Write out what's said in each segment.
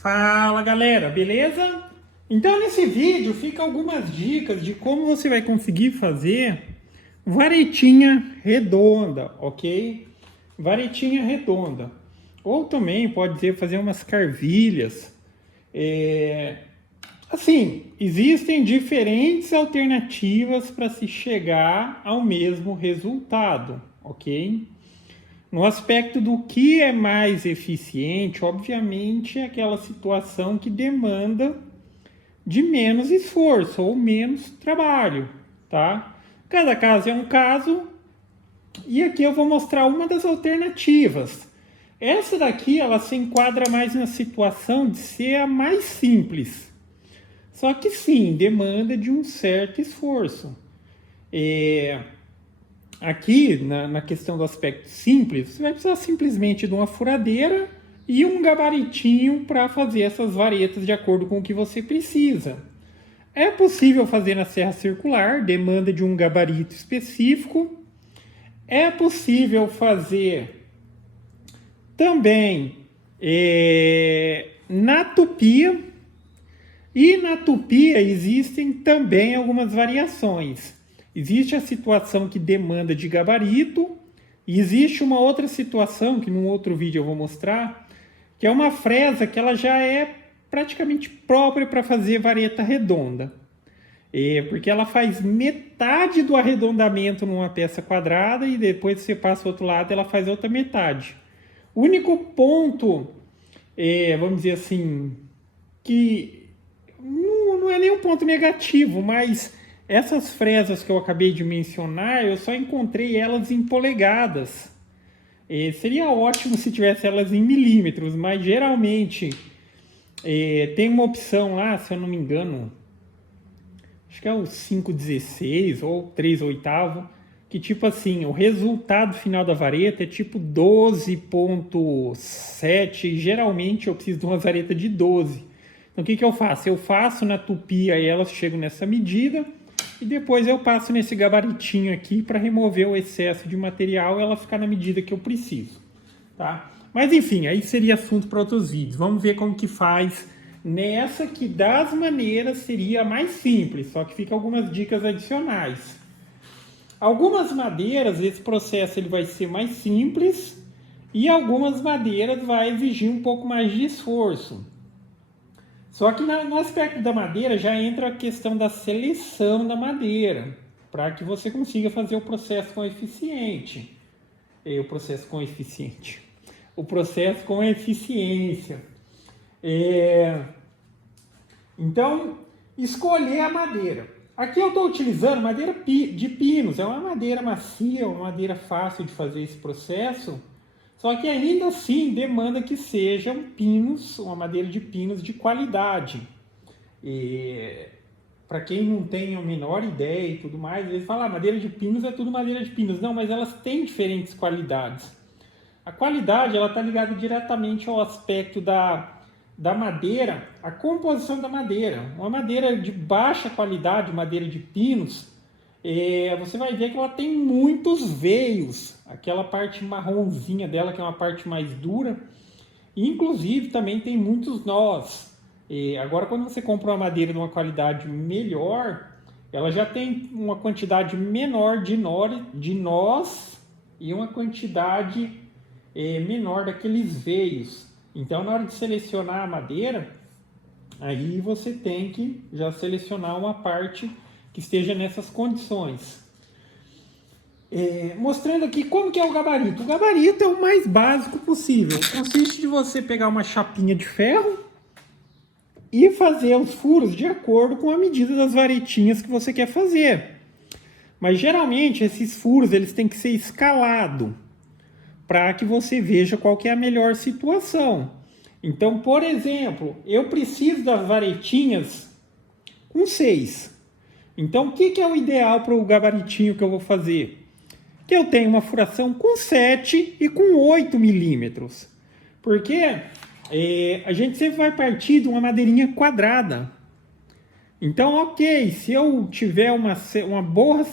Fala galera, beleza? Então nesse vídeo fica algumas dicas de como você vai conseguir fazer varetinha redonda, ok? Varetinha redonda. Ou também pode ser fazer umas carvilhas. Assim, existem diferentes alternativas para se chegar ao mesmo resultado, ok? No aspecto do que é mais eficiente, obviamente é aquela situação que demanda de menos esforço ou menos trabalho, tá? Cada caso é um caso e aqui eu vou mostrar uma das alternativas. Essa daqui ela se enquadra mais na situação de ser a mais simples. Só que sim, demanda de um certo esforço. Aqui, na questão do aspecto simples, você vai precisar simplesmente de uma furadeira e um gabaritinho para fazer essas varetas de acordo com o que você precisa. É possível fazer na serra circular, demanda de um gabarito específico. É possível fazer também na tupia. E na tupia existem também algumas variações. Existe a situação que demanda de gabarito, e existe uma outra situação, que num outro vídeo eu vou mostrar, que é uma fresa que ela já é praticamente própria para fazer vareta redonda. Porque ela faz metade do arredondamento numa peça quadrada e depois você passa o outro lado ela faz outra metade. O único ponto, vamos dizer assim, que não é nenhum ponto negativo, mas essas fresas que eu acabei de mencionar, eu só encontrei elas em polegadas. Seria ótimo se tivesse elas em milímetros, mas geralmente tem uma opção lá, se eu não me engano, acho que é o 5/16 ou 3/8, que tipo assim, o resultado final da vareta é tipo 12,7, e geralmente eu preciso de uma vareta de 12. Então o que eu faço? Eu faço na tupia e elas chegam nessa medida, e depois eu passo nesse gabaritinho aqui para remover o excesso de material e ela ficar na medida que eu preciso, tá? Mas enfim, aí seria assunto para outros vídeos. Vamos ver como que faz nessa, que das maneiras seria a mais simples, só que fica algumas dicas adicionais. Algumas madeiras, esse processo ele vai ser mais simples, e algumas madeiras vai exigir um pouco mais de esforço. Só que no aspecto da madeira já entra a questão da seleção da madeira, para que você consiga fazer o processo com eficiente. O processo com eficiência. Então, escolher a madeira. Aqui eu estou utilizando madeira de pinos, é uma madeira macia, uma madeira fácil de fazer esse processo. Só que ainda assim demanda que sejam pinos, uma madeira de pinos de qualidade. Para quem não tem a menor ideia e tudo mais, eles falam, madeira de pinos é tudo madeira de pinos. Não, mas elas têm diferentes qualidades. A qualidade está ligada diretamente ao aspecto da madeira, a composição da madeira. Uma madeira de baixa qualidade, madeira de pinos, você vai ver que ela tem muitos veios, aquela parte marronzinha dela que é uma parte mais dura, inclusive também tem muitos nós. Agora quando você compra uma madeira de uma qualidade melhor, ela já tem uma quantidade menor de nós e uma quantidade menor daqueles veios. Então na hora de selecionar a madeira, aí você tem que já selecionar uma parte que esteja nessas condições. Mostrando aqui como que é o gabarito. O gabarito é o mais básico possível. Consiste de você pegar uma chapinha de ferro e fazer os furos de acordo com a medida das varetinhas que você quer fazer. Mas geralmente esses furos eles têm que ser escalados para que você veja qual que é a melhor situação. Então, por exemplo, eu preciso das varetinhas com 6. Então, o que é o ideal para o gabaritinho que eu vou fazer? Que eu tenho uma furação com 7 e com 8 milímetros. Porque a gente sempre vai partir de uma madeirinha quadrada. Então, ok, se eu tiver uma boa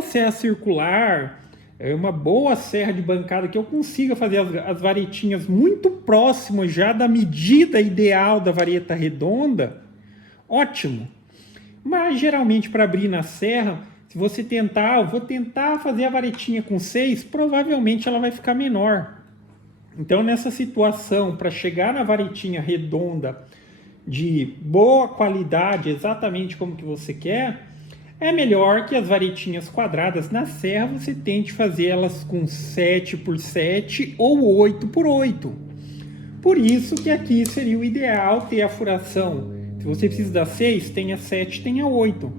serra circular, é uma boa serra de bancada que eu consiga fazer as varetinhas muito próximas já da medida ideal da vareta redonda, ótimo. Mas geralmente para abrir na serra, se você tentar, eu vou tentar fazer a varetinha com 6, provavelmente ela vai ficar menor. Então nessa situação, para chegar na varetinha redonda de boa qualidade, exatamente como que você quer, é melhor que as varetinhas quadradas na serra você tente fazer elas com 7x7 ou 8x8. Por isso que aqui seria o ideal ter a furação. Se você precisa da 6, tenha 7, tenha 8.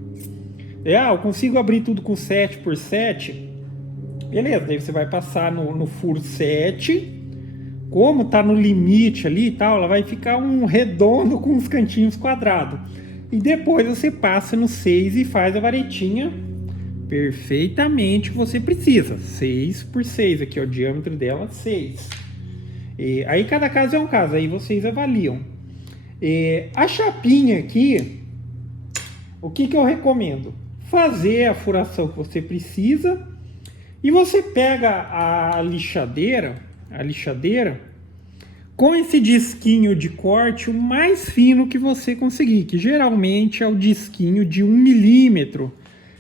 Eu consigo abrir tudo com 7x7. Beleza, daí você vai passar no furo 7. Como tá no limite ali e tal, ela vai ficar um redondo com os cantinhos quadrados. E depois você passa no 6 e faz a varetinha perfeitamente que você precisa. 6x6 aqui, ó, o diâmetro dela 6. E aí cada caso é um caso, aí vocês avaliam. A chapinha aqui, o que eu recomendo? Fazer a furação que você precisa e você pega a lixadeira com esse disquinho de corte o mais fino que você conseguir, que geralmente é o disquinho de 1 milímetro.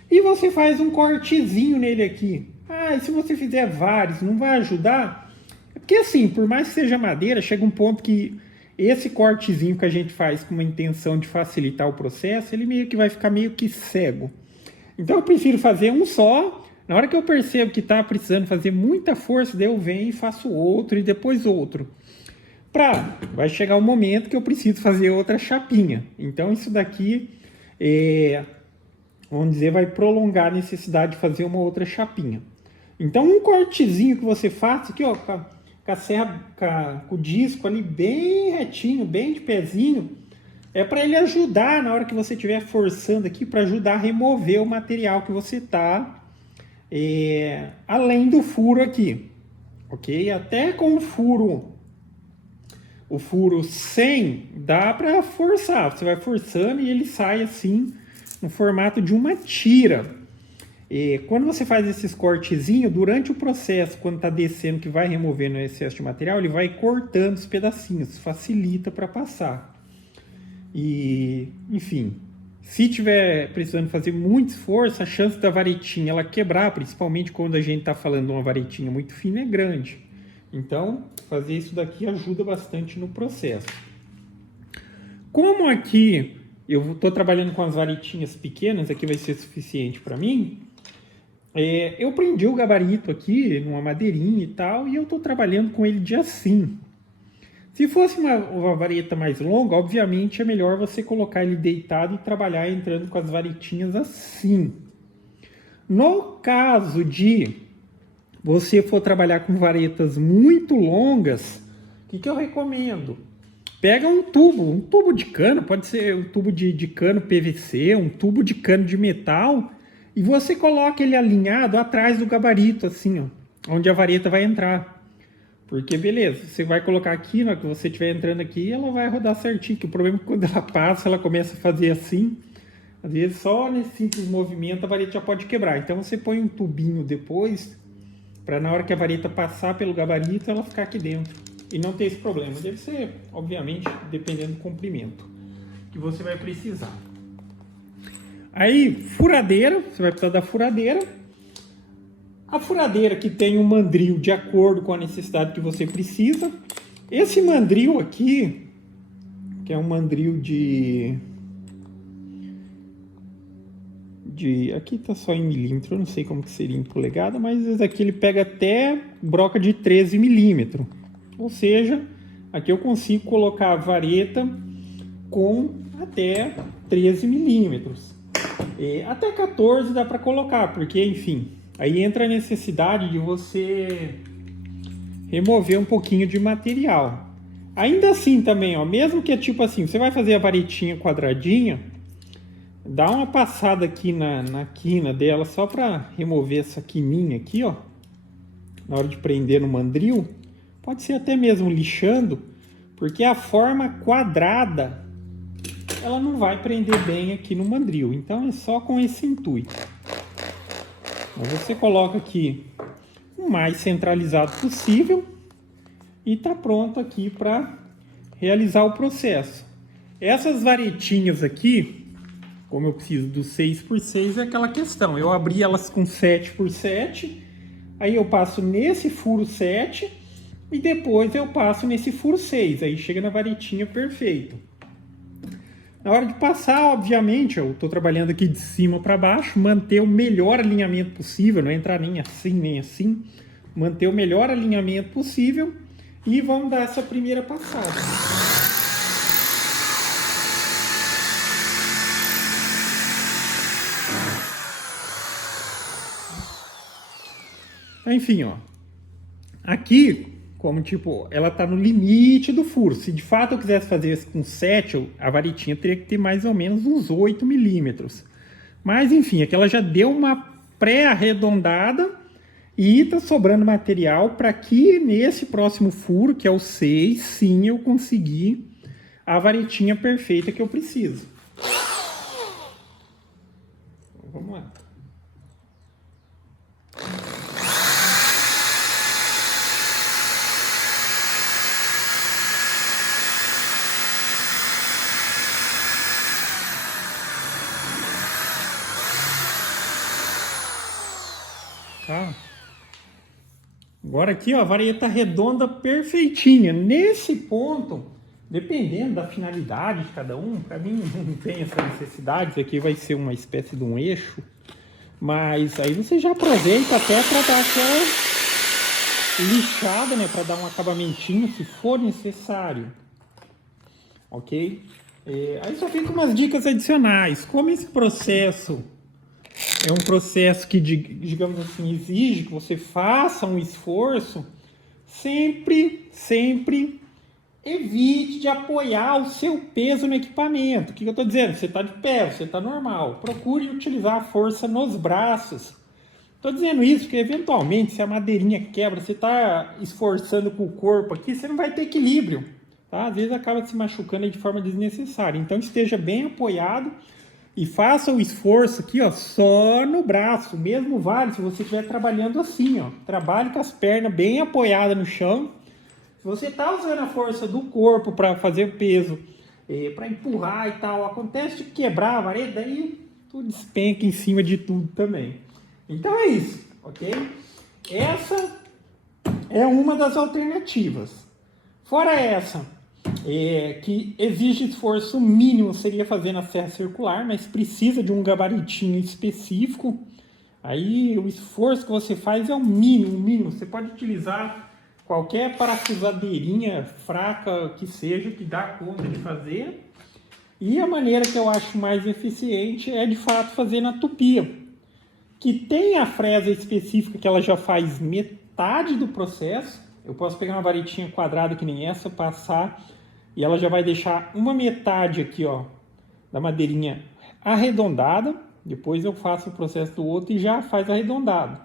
E você faz um cortezinho nele aqui. E se você fizer vários, não vai ajudar? É porque assim, por mais que seja madeira, chega um ponto que esse cortezinho que a gente faz com uma intenção de facilitar o processo, ele meio que vai ficar meio que cego. Então eu prefiro fazer um só. Na hora que eu percebo que está precisando fazer muita força, daí eu venho e faço outro e depois outro. Vai chegar um momento que eu preciso fazer outra chapinha. Então isso daqui, vamos dizer, vai prolongar a necessidade de fazer uma outra chapinha. Então um cortezinho que você faça aqui, ó, com a serra, com o disco ali bem retinho, bem de pezinho, é para ele ajudar na hora que você estiver forçando aqui, para ajudar a remover o material que você está além do furo aqui, ok? Até com o furo 100 dá para forçar, você vai forçando e ele sai assim no formato de uma tira. Quando você faz esses cortezinhos, durante o processo, quando está descendo, que vai removendo o excesso de material, ele vai cortando os pedacinhos, facilita para passar. E, enfim, se tiver precisando fazer muito esforço, a chance da varetinha ela quebrar, principalmente quando a gente está falando de uma varetinha muito fina, é grande. Então, fazer isso daqui ajuda bastante no processo. Como aqui eu estou trabalhando com as varetinhas pequenas, aqui vai ser suficiente para mim, eu prendi o gabarito aqui numa madeirinha e tal, e eu estou trabalhando com ele de assim. Se fosse uma vareta mais longa, obviamente é melhor você colocar ele deitado e trabalhar entrando com as varetinhas assim. No caso de você for trabalhar com varetas muito longas, o que eu recomendo? Pega um tubo de cano, pode ser um tubo de cano PVC, um tubo de cano de metal, e você coloca ele alinhado atrás do gabarito, assim, ó, onde a vareta vai entrar. Porque, beleza, você vai colocar aqui, na hora que você estiver entrando aqui, ela vai rodar certinho. Que o problema é que quando ela passa, ela começa a fazer assim. Às vezes, só nesse simples movimento, a vareta já pode quebrar. Então, você põe um tubinho depois, para na hora que a vareta passar pelo gabarito, ela ficar aqui dentro. E não ter esse problema. Deve ser, obviamente, dependendo do comprimento que você vai precisar. Aí, furadeira, você vai precisar da furadeira. A furadeira que tem um mandril de acordo com a necessidade que você precisa. Esse mandril aqui, que é um mandril aqui tá só em milímetro, eu não sei como que seria em polegada, mas esse aqui ele pega até broca de 13 milímetros. Ou seja, aqui eu consigo colocar a vareta com até 13 milímetros. Até 14 dá para colocar, porque enfim... Aí entra a necessidade de você remover um pouquinho de material. Ainda assim também, ó, mesmo que é tipo assim, você vai fazer a varetinha quadradinha, dá uma passada aqui na quina dela, só para remover essa quininha aqui, ó. Na hora de prender no mandril, pode ser até mesmo lixando, porque a forma quadrada, ela não vai prender bem aqui no mandril. Então é só com esse intuito. Você coloca aqui o mais centralizado possível e está pronto aqui para realizar o processo. Essas varetinhas aqui, como eu preciso do 6x6, é aquela questão. Eu abri elas com 7x7, aí eu passo nesse furo 7 e depois eu passo nesse furo 6. Aí chega na varetinha perfeito. Na hora de passar, obviamente, eu estou trabalhando aqui de cima para baixo, manter o melhor alinhamento possível, não entrar nem assim, nem assim. Manter o melhor alinhamento possível e vamos dar essa primeira passada. Enfim, ó, aqui, como tipo, ela tá no limite do furo. Se de fato eu quisesse fazer isso com 7, a varetinha teria que ter mais ou menos uns 8 milímetros. Mas enfim, aqui ela já deu uma pré-arredondada e tá sobrando material para que nesse próximo furo, que é o 6, sim, eu conseguir a varetinha perfeita que eu preciso. Vamos lá. Tá. Agora aqui, ó, a vareta redonda perfeitinha. Nesse ponto, dependendo da finalidade de cada um, para mim não tem essa necessidade. Isso aqui vai ser uma espécie de um eixo. Mas aí você já aproveita até para dar aquela lixada, né? Para dar um acabamentinho se for necessário. Ok? Aí só fica umas dicas adicionais. Como esse processo é um processo que, digamos assim, exige que você faça um esforço, sempre evite de apoiar o seu peso no equipamento. O que eu estou dizendo? Você está de pé, você está normal. Procure utilizar a força nos braços. Estou dizendo isso porque, eventualmente, se a madeirinha quebra, você está esforçando com o corpo aqui, você não vai ter equilíbrio. Tá? Às vezes acaba se machucando de forma desnecessária. Então, esteja bem apoiado. E faça o esforço aqui, ó, só no braço. Mesmo vale se você estiver trabalhando assim, ó. Trabalhe com as pernas bem apoiadas no chão. Se você está usando a força do corpo para fazer o peso, para empurrar e tal, acontece de quebrar a vareta, daí tu despenca em cima de tudo também. Então é isso, ok? Essa é uma das alternativas. Fora essa, que exige esforço mínimo, seria fazer na serra circular, mas precisa de um gabaritinho específico. Aí o esforço que você faz é o mínimo. Você pode utilizar qualquer parafusadeirinha fraca que seja, que dá conta de fazer. E a maneira que eu acho mais eficiente é de fato fazer na tupia, que tem a fresa específica que ela já faz metade do processo. Eu posso pegar uma varetinha quadrada que nem essa, passar, e ela já vai deixar uma metade aqui, ó, da madeirinha arredondada. Depois eu faço o processo do outro e já faz arredondado.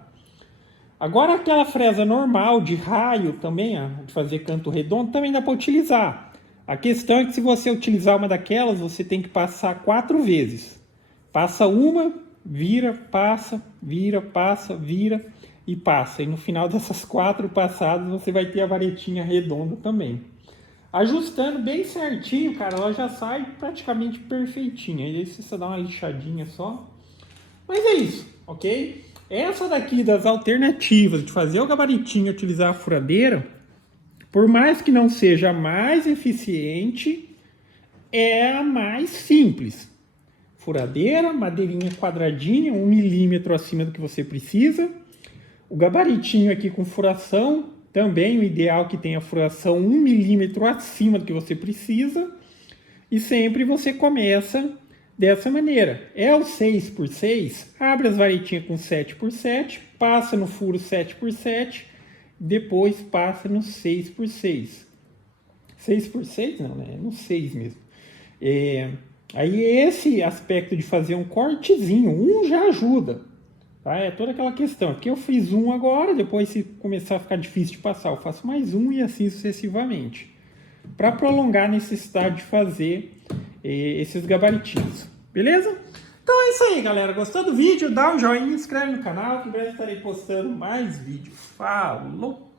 Agora aquela fresa normal de raio também, ó, de fazer canto redondo, também dá para utilizar. A questão é que se você utilizar uma daquelas, você tem que passar 4 vezes. Passa uma, vira, passa, vira, passa, vira e passa. E no final dessas 4 passadas você vai ter a varetinha redonda também. Ajustando bem certinho, cara, ela já sai praticamente perfeitinha. E aí você dá uma lixadinha só. Mas é isso, ok? Essa daqui das alternativas de fazer o gabaritinho e utilizar a furadeira, por mais que não seja a mais eficiente, é a mais simples. Furadeira, madeirinha quadradinha, 1 milímetro acima do que você precisa. O gabaritinho aqui com furação, também o ideal que tenha furação 1 milímetro acima do que você precisa. E sempre você começa dessa maneira. É o 6x6, abre as varetinhas com 7x7, passa no furo 7x7, depois passa no 6x6. 6x6 não, né? É no 6 mesmo. Aí esse aspecto de fazer um cortezinho, já ajuda. Tá? É toda aquela questão. Porque eu fiz um agora, depois se começar a ficar difícil de passar, eu faço mais um e assim sucessivamente. Para prolongar a necessidade de fazer esses gabaritinhos. Beleza? Então é isso aí, galera. Gostou do vídeo? Dá um joinha, inscreve no canal, que em breve estarei postando mais vídeos. Falou!